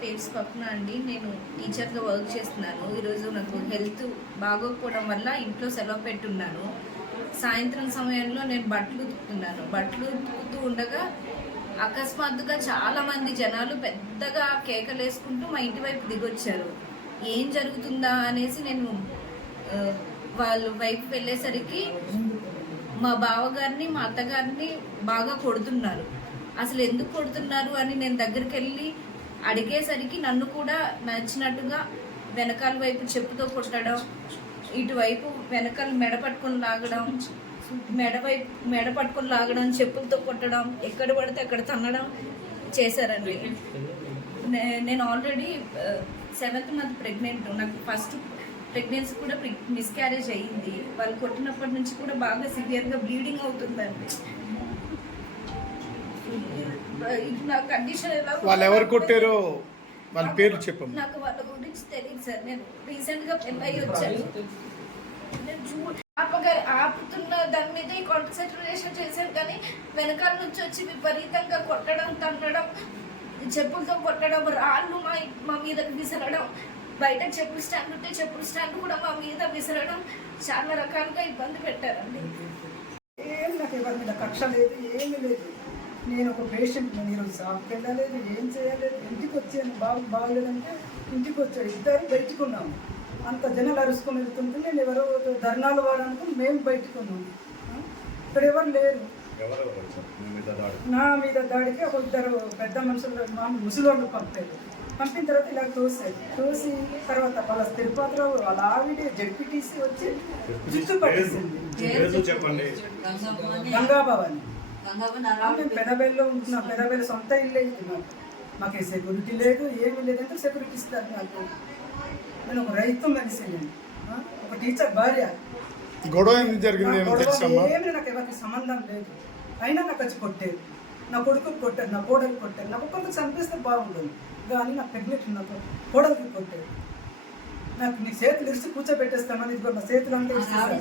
పేరు స్వప్న అండి. నేను టీచర్గా వర్క్ చేస్తున్నాను. ఈరోజు నాకు హెల్త్ బాగోకపోవడం వల్ల ఇంట్లో సెలవు పెట్టున్నాను. సాయంత్రం సమయంలో నేను బట్టలు ఉతుకుతున్నాను. బట్టలు ఉతుకుతూ ఉండగా అకస్మాత్తుగా చాలామంది జనాలు పెద్దగా కేకలు వేసుకుంటూ మా ఇంటి వైపు దిగొచ్చారు. ఏం జరుగుతుందా అనేసి నేను వాళ్ళ వైపు వెళ్ళేసరికి మా బావగారిని మా అత్తగారిని బాగా కొడుతున్నారు. అసలు ఎందుకు కొడుతున్నారు అని నేను దగ్గరికి వెళ్ళి అడిగేసరికి నన్ను కూడా నచ్చినట్టుగా వెనకాల వైపు చెప్పుతో కొట్టడం, ఇటువైపు వెనకాల మెడ పట్టుకొని లాగడం, మెడ పట్టుకొని లాగడం, చెప్పులతో కొట్టడం, ఎక్కడ పడితే అక్కడ తన్నడం చేశారండి. నేను ఆల్రెడీ 7th మంత్ ప్రెగ్నెంట్. నాకు ఫస్ట్ ప్రెగ్నెన్సీ కూడా మిస్క్యారేజ్ అయ్యింది. వాళ్ళు కొట్టినప్పటి నుంచి కూడా బాగా సివియర్గా బ్లీడింగ్ అవుతుందండి. నా కండిషన్ ఎలా, వాళ్ళు ఎవరు కొట్టారో వాళ్ళ పేర్లు చెప్పండి. నాకు వాళ్ళ గురించి తెలియదు సార్. నేను రీసెంట్గా పెళ్ళి వచ్చాను. ఆపుతున్న దాని మీద కాన్సన్ట్రేషన్ చేశాను, కానీ వెనకాల నుంచి వచ్చి విపరీతంగా కొట్టడం, తన్నడం, చెప్పులతో కొట్టడం, రాళ్ళు మా మీద విసరడం, బయట చెప్పుల స్టాండ్ ఉంటే చెప్పుల స్టాండ్ కూడా మా మీద విసరడం, చాలా రకాలుగా ఇబ్బంది పెట్టారండి. ఏం నాకు ఎవరి మీద కక్ష లేదు, ఏమీ లేదు. నేను ఒక పేషెంట్. నేను ఈరోజు షాప్కి వెళ్ళలేదు, ఏం చేయలేదు. ఇంటికి వచ్చాను, బాబు బాగలేదంటే ఇంటికి వచ్చాడు. ఇద్దరు బయటకు ఉన్నాము. అంత జనాలు అరుసుకొని వెళ్తుంటే నేను ఎవరో ధర్నాలు వాడనుకుని మేము బయటకు ఉన్నాము. ఇక్కడ ఎవరు లేరు. నా మీద దాడికి ఒక ఇద్దరు పెద్ద మనుషులు, మా ముసలివాళ్ళు పంపిన తర్వాత ఇలా తోసి తర్వాత వాళ్ళ తిరుపతిరావు వాళ్ళ ఆవిడ జడ్పీటీసీ వచ్చి జుట్టు పట్టేసింది. గంగాభవాని మేము పెదబెల్లో ఉంటున్నాం. పెదబెల్ల సొంత ఇల్లే ఇస్తున్నాం. మాకు సెక్యూరిటీ లేదు, ఏమీ లేదంటే సెక్యూరిటీ ఇస్తారు నాకు. నేను ఒక రైతు మనిషిని, ఒక టీచర్ భార్య. గొడవ జరిగింది ఏమి నాకు ఎవరికి సంబంధం లేదు. అయినా నాకు వచ్చి కొట్టేది. నా కొడుకు కొట్టారు, నా కోడలు కొట్టారు. నాకు కొంత చంపేస్తే బాగుంటుంది, కానీ నాకు ప్రెగ్నెంట్ ఉన్నప్పుడు కోడలికి కొట్టారు. నాకు నీ చేతులు ఇరిచి కూర్చోబెట్టేస్తామని ఇదిగో నా చేతులు అంతా ఇస్తాను.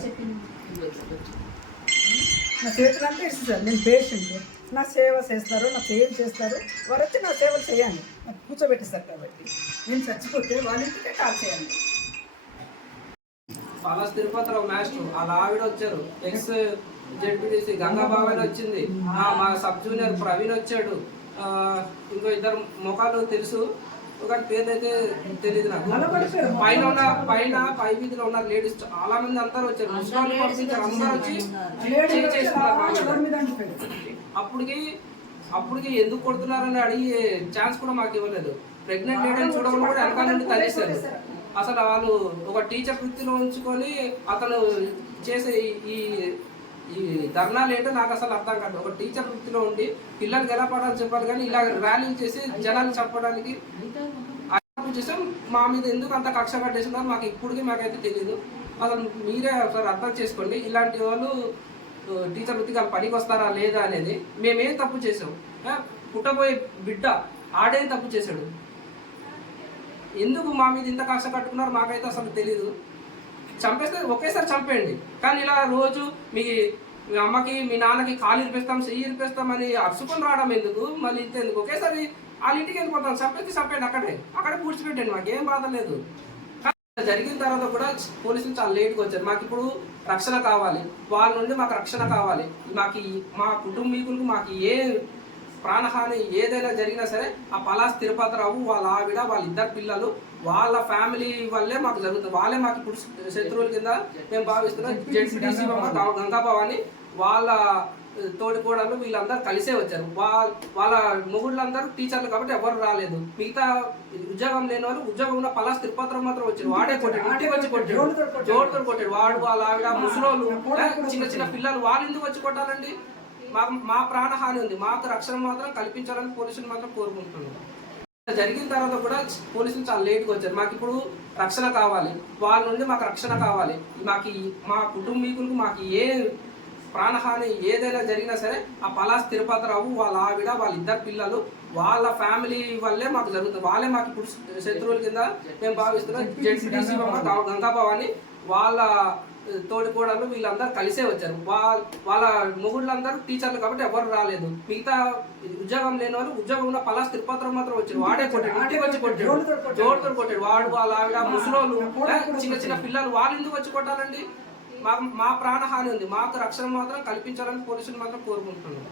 నా చేతులు అంతా ఇస్తారు. నేను పేషెంట్, నా సేవ చేస్తారు, నా సేవలు చేస్తారు. వారు వచ్చి నా సేవలు చేయాలి, నాకు కూర్చోబెట్టిస్తారు. కాబట్టి నేను చచ్చిపోతే వాళ్ళ ఇంటికే కాల్ చేయాలి. పలాస్ తిరుపతిరావు మాస్టర్ వాళ్ళ ఆవిడ వచ్చారు. ఎక్స్ జెడ్పీటీసీ గంగాబాబాని వచ్చింది. మా సబ్ జూనియర్ ప్రవీణ్ వచ్చాడు. ఇంకో ఇద్దరు ముఖాలు తెలుసు, ఒకటి పేరు అయితే తెలియదు నాకు. పై వీధిలో ఉన్న లేడీస్ చాలా మంది అందరూ వచ్చారు. ముస్లింలు పంపించారు, అందరూ వచ్చి అప్పటికి ఎందుకు కొడుతున్నారని అడిగే ఛాన్స్ కూడా మాకు ఇవ్వలేదు. ప్రెగ్నెంట్ లేడీని చూడడం కూడా వెనకాల నుండి తల్లేశారు. అసలు వాళ్ళు ఒక టీచర్ వృత్తిలో ఉంచుకొని అతను చేసే ఈ ధర్నాలు ఏంటో నాకు అసలు అర్థం కాదు. ఒక టీచర్ వృత్తిలో ఉండి పిల్లలకి ఎలా పడాలని చెప్పాలి, కానీ ఇలా ర్యాలీలు చేసి జనాలు చెప్పడానికి చేసాం. మా మీద ఎందుకు అంత కక్ష కట్టేసిందో మాకు ఇప్పటికీ మాకైతే తెలియదు. అసలు మీరే ఒకసారి అర్థం చేసుకోండి. ఇలాంటి వాళ్ళు టీచర్ వృత్తికి వాళ్ళు పనికి వస్తారా లేదా అనేది. మేమేం తప్పు చేసాం? పుట్టబోయే బిడ్డ ఆడేం తప్పు చేశాడు? ఎందుకు మా మీద ఇంత కక్ష కట్టుకున్నారో మాకైతే అసలు తెలీదు. చంపేస్తే ఒకేసారి చంపేయండి, కానీ ఇలా రోజు మీ అమ్మకి మీ నాన్నకి కాలు ఇరిపేస్తాం, చెయ్యి ఇరిపేస్తామని అరుచుకొని రావడం ఎందుకు? మళ్ళీ ఇంత ఎందుకు? ఒకేసారి వాళ్ళ ఇంటికి వెళ్ళిపోతాం. చంపేయండి, అక్కడే పూడ్చిపెట్టండి, మాకేం బాధ లేదు. జరిగిన తర్వాత కూడా పోలీసులు చాలా లేట్గా వచ్చారు. మాకు ఇప్పుడు రక్షణ కావాలి, వాళ్ళ నుండి మాకు రక్షణ కావాలి. మా కుటుంబీకులకు మాకు ఏ ప్రాణహాని ఏదైనా జరిగినా సరే ఆ పలాస్ తిరుపతిరావు వాళ్ళ ఆవిడ వాళ్ళ ఇద్దరు పిల్లలు వాళ్ళ ఫ్యామిలీ వల్లే మాకు జరుగుతుంది. వాళ్ళే మాకు ఇప్పుడు శత్రువుల కింద మేము భావిస్తున్నాం. జెడ్పీటీసీ గంగాభవాని వాళ్ళ తోడికోడలు వీళ్ళందరూ కలిసే వచ్చారు. వాళ్ళ మొగుళ్ళందరూ టీచర్లు కాబట్టి ఎవరు రాలేదు. మిగతా ఉద్యోగం లేని వాళ్ళు ఉద్యోగం ఉన్న పలాస్ తిరుపతిరావు మాత్రం వచ్చారు. వాడే కొట్టాడు, ఇంటికి వచ్చి కొట్టాడు, జోడుతో కొట్టాడు. వాడు వాళ్ళ ఆవిడ ముసలోళ్ళు చిన్న పిల్లలు వాళ్ళు ఎందుకు వచ్చి కొట్టాలండి? మా ప్రాణహాని ఉంది, మాకు రక్షణ మాత్రం కల్పించాలని పోలీసులు మాత్రం కోరుకుంటున్నాం. జరిగిన తర్వాత కూడా పోలీసులు చాలా లేట్గా వచ్చారు. మాకు ఇప్పుడు రక్షణ కావాలి, వాళ్ళ నుండి మాకు రక్షణ కావాలి. మా కుటుంబీకులకు మాకు ఏ ప్రాణహాని ఏదైనా జరిగినా సరే ఆ పలాస్ తిరుపతిరావు వాళ్ళ ఆవిడ వాళ్ళ ఇద్దరు పిల్లలు వాళ్ళ ఫ్యామిలీ వల్లే మాకు జరుగుతుంది. వాళ్ళే మాకు ఇప్పుడు శత్రువుల కింద మేము భావిస్తున్నాం. జెడ్పీటీసీ గంగాభవాని వాళ్ళ తోడికోడలు వీళ్ళందరూ కలిసే వచ్చారు. వాళ్ళ మొగుళ్ళందరూ టీచర్లు కాబట్టి ఎవరు రాలేదు. మిగతా ఉద్యోగం లేని వాళ్ళు ఉద్యోగం ఉన్న పలాస్ తిరుపతిలో మాత్రం వచ్చాడు, వాడే కొట్టాడు, ఇంటికి వచ్చి కొట్టాడు, జోడుతో కొట్టాడు. వాడు వాళ్ళ ఆవిడ ముసలోళ్ళు చిన్న చిన్న పిల్లలు వాళ్ళు ఎందుకు వచ్చి కొట్టాలండి? మా ప్రాణహాని ఉంది, మాకు రక్షణ మాత్రం కల్పించాలని పోలీసులు మాత్రం కోరుకుంటున్నాను.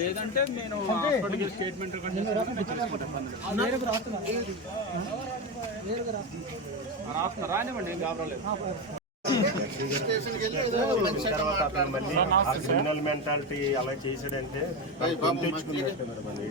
లేదంటే నేను హాస్పిటల్కి స్టేట్మెంట్ రానివ్వండి, ఏం కాబరలేదు. క్రిమినల్ మెంటాలిటీ అలా చేసాడంటే తెచ్చుకున్నట్టు మరి